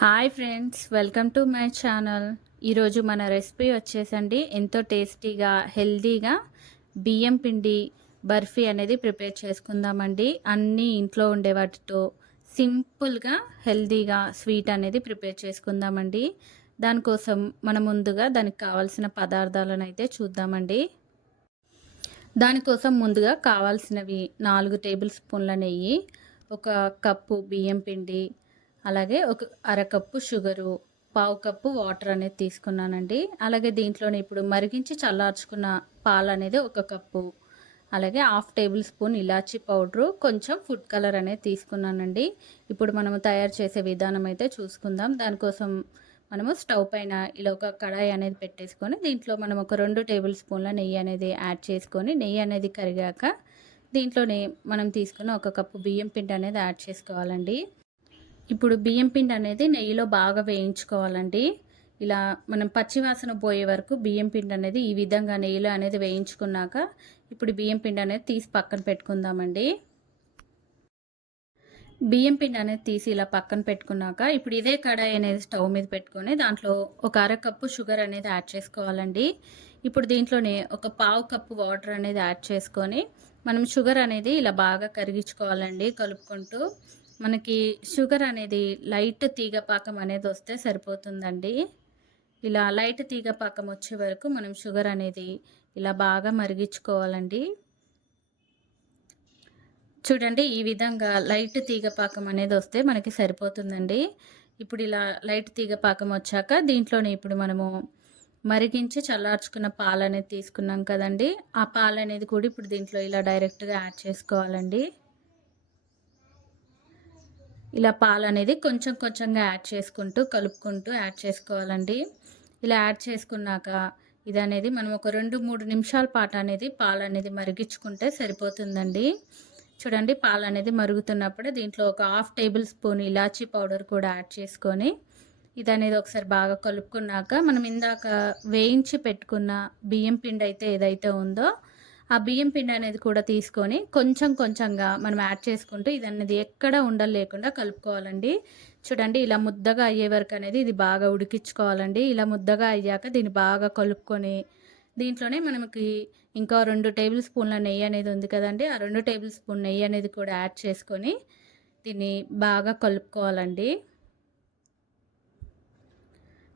Hi friends, welcome to my channel. ఈరోజు మన recipe వచ్చేసండి ఎంతో టేస్టీగా హెల్తీగా బియ్యం పిండి బర్ఫీ అనేది ప్రిపేర్ చేసుకుందామండి. అన్నీ ఇంట్లో ఉండే వాటితో సింపుల్గా హెల్తీగా స్వీట్ అనేది ప్రిపేర్ చేసుకుందామండి. దానికోసం మనం ముందుగా దానికి కావాల్సిన పదార్థాలను అయితే చూద్దామండి. దానికోసం ముందుగా కావాల్సినవి 4 టేబుల్ స్పూన్ల నెయ్యి, 1 కప్పు బియ్యం పిండి, అలాగే ఒక అరకప్పు షుగరు, పావు కప్పు వాటర్ అనేది తీసుకున్నానండి. అలాగే దీంట్లోనే ఇప్పుడు మరిగించి చల్లార్చుకున్న పాలు అనేది 1 కప్పు, అలాగే హాఫ్ టేబుల్ స్పూన్ ఇలాచీ పౌడరు, కొంచెం ఫుడ్ కలర్ అనేది తీసుకున్నానండి. ఇప్పుడు మనము తయారు చేసే విధానం అయితే చూసుకుందాం. దానికోసం మనము స్టవ్ పైన ఇలా ఒక కడాయి అనేది పెట్టేసుకొని దీంట్లో మనం ఒక 2 టేబుల్ స్పూన్ల నెయ్యి అనేది యాడ్ చేసుకొని, నెయ్యి అనేది కరిగాక దీంట్లోనే మనం తీసుకున్న 1 కప్పు బియ్యం పిండి అనేది యాడ్ చేసుకోవాలండి. ఇప్పుడు బియ్యం పిండి అనేది నెయ్యిలో బాగా వేయించుకోవాలండి. ఇలా మనం పచ్చివాసన పోయే వరకు బియ్యం పిండి అనేది ఈ విధంగా నెయ్యిలో అనేది వేయించుకున్నాక ఇప్పుడు బియ్యం పిండి అనేది తీసి పక్కన పెట్టుకుందామండి. బియ్యం పిండి అనేది తీసి ఇలా పక్కన పెట్టుకున్నాక ఇప్పుడు ఇదే కడాయి అనేది స్టవ్ మీద పెట్టుకొని దాంట్లో ఒక అరకప్పు షుగర్ అనేది యాడ్ చేసుకోవాలండి. ఇప్పుడు దీంట్లోనే ఒక పావు కప్పు వాటర్ అనేది యాడ్ చేసుకొని మనం షుగర్ అనేది ఇలా బాగా కరిగించుకోవాలండి. కలుపుకుంటూ మనకి షుగర్ అనేది లైట్ తీగపాకం అనేది వస్తే సరిపోతుందండి. ఇలా లైట్ తీగపాకం వచ్చే వరకు మనం షుగర్ అనేది ఇలా బాగా మరిగించుకోవాలండి. చూడండి, ఈ విధంగా లైట్ తీగపాకం అనేది వస్తే మనకి సరిపోతుందండి. ఇప్పుడు ఇలా లైట్ తీగపాకం వచ్చాక దీంట్లోనే ఇప్పుడు మనము మరిగించి చల్లార్చుకున్న పాలు అనేది తీసుకున్నాం కదండి, ఆ పాలు అనేది కూడా ఇప్పుడు దీంట్లో ఇలా డైరెక్ట్గా యాడ్ చేసుకోవాలండి. ఇలా పాలు అనేది కొంచెం కొంచెంగా యాడ్ చేసుకుంటూ కలుపుకుంటూ యాడ్ చేసుకోవాలండి. ఇలా యాడ్ చేసుకున్నాక ఇది అనేది మనం ఒక 2-3 నిమిషాల పాటు అనేది పాలు అనేది మరిగించుకుంటే సరిపోతుందండి. చూడండి, పాలు అనేది మరుగుతున్నప్పుడు దీంట్లో ఒక హాఫ్ టేబుల్ స్పూన్ ఇలాచీ పౌడర్ కూడా యాడ్ చేసుకొని ఇది అనేది ఒకసారి బాగా కలుపుకున్నాక మనం ఇందాక వేయించి పెట్టుకున్న బియ్యం పిండి అయితే ఏదైతే ఉందో ఆ బియ్యం పిండి అనేది కూడా తీసుకొని కొంచెం కొంచెంగా మనం యాడ్ చేసుకుంటూ ఇది అనేది ఎక్కడ ఉండలు లేకుండా కలుపుకోవాలండి. చూడండి, ఇలా ముద్దగా అయ్యే వరకు అనేది ఇది బాగా ఉడికించుకోవాలండి. ఇలా ముద్దగా అయ్యాక దీన్ని బాగా కలుపుకొని దీంట్లోనే మనకి ఇంకా 2 టేబుల్ స్పూన్ల నెయ్యి అనేది ఉంది కదండి, ఆ 2 టేబుల్ స్పూన్ నెయ్యి అనేది కూడా యాడ్ చేసుకొని దీన్ని బాగా కలుపుకోవాలండి.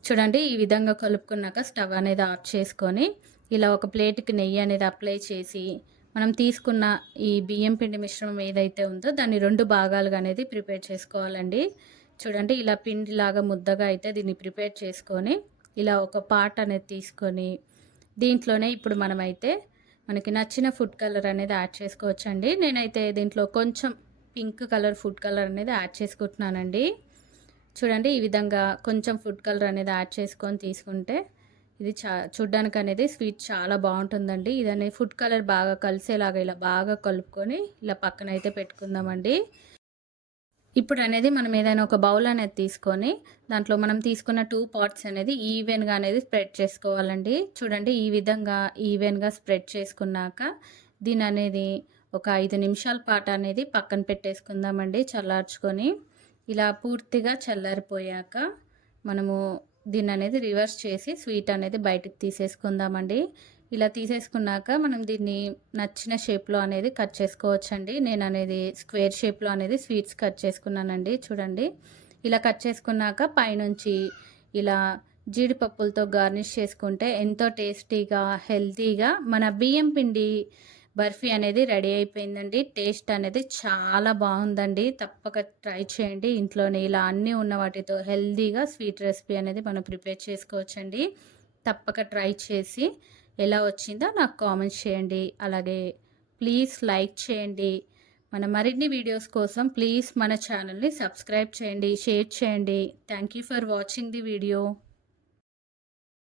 చూడండి, ఈ విధంగా కలుపుకున్నాక స్టవ్ అనేది ఆఫ్ చేసుకొని ఇలా ఒక ప్లేట్కి నెయ్యి అనేది అప్లై చేసి మనం తీసుకున్న ఈ బియ్యం పిండి మిశ్రమం ఏదైతే ఉందో దాన్ని 2 భాగాలుగా అనేది ప్రిపేర్ చేసుకోవాలండి. చూడండి, ఇలా పిండిలాగా ముద్దగా అయితే దీన్ని ప్రిపేర్ చేసుకొని ఇలా ఒక పార్ట్ అనేది తీసుకొని దీంట్లోనే ఇప్పుడు మనమైతే మనకి నచ్చిన ఫుడ్ కలర్ అనేది యాడ్ చేసుకోవచ్చండి. నేనైతే దీంట్లో కొంచెం పింక్ కలర్ ఫుడ్ కలర్ అనేది యాడ్ చేసుకుంటున్నానండి. చూడండి, ఈ విధంగా కొంచెం ఫుడ్ కలర్ అనేది యాడ్ చేసుకొని తీసుకుంటే ఇది చూడ్డానికి అనేది స్వీట్ చాలా బాగుంటుందండి. ఇది అనేది ఫుడ్ కలర్ బాగా కలిసేలాగా ఇలా బాగా కలుపుకొని ఇలా పక్కన అయితే పెట్టుకుందామండి. ఇప్పుడు అనేది మనం ఏదైనా ఒక బౌల్ అనేది తీసుకొని దాంట్లో మనం తీసుకున్న 2 పార్ట్స్ అనేది ఈవెన్గా అనేది స్ప్రెడ్ చేసుకోవాలండి. చూడండి, ఈ విధంగా ఈవెన్గా స్ప్రెడ్ చేసుకున్నాక దీని అనేది ఒక 5 నిమిషాల పాటు అనేది పక్కన పెట్టేసుకుందామండి చల్లార్చుకొని. ఇలా పూర్తిగా చల్లారిపోయాక మనము దీన్ని అనేది రివర్స్ చేసి స్వీట్ అనేది బయటకు తీసేసుకుందామండి. ఇలా తీసేసుకున్నాక మనం దీన్ని నచ్చిన షేప్లో అనేది కట్ చేసుకోవచ్చండి. నేను అనేది స్క్వేర్ షేప్లో అనేది స్వీట్స్ కట్ చేసుకున్నానండి. చూడండి, ఇలా కట్ చేసుకున్నాక పైనుంచి ఇలా జీడిపప్పులతో గార్నిష్ చేసుకుంటే ఎంతో టేస్టీగా హెల్తీగా మన బియ్యం పిండి బర్ఫీ అనేది రెడీ అయిపోయిందండి. టేస్ట్ అనేది చాలా బాగుందండి. తప్పక ట్రై చేయండి. ఇంట్లోనే ఇలా అన్నీ ఉన్న వాటితో హెల్తీగా స్వీట్ రెసిపీ అనేది మనం ప్రిపేర్ చేసుకోవచ్చండి. తప్పక ట్రై చేసి ఎలా వచ్చిందో నాకు కామెంట్స్ చేయండి. అలాగే ప్లీజ్ లైక్ చేయండి. మన మరిన్ని వీడియోస్ కోసం ప్లీజ్ మన ఛానల్ని సబ్స్క్రైబ్ చేయండి, షేర్ చేయండి. Thank you for watching the video.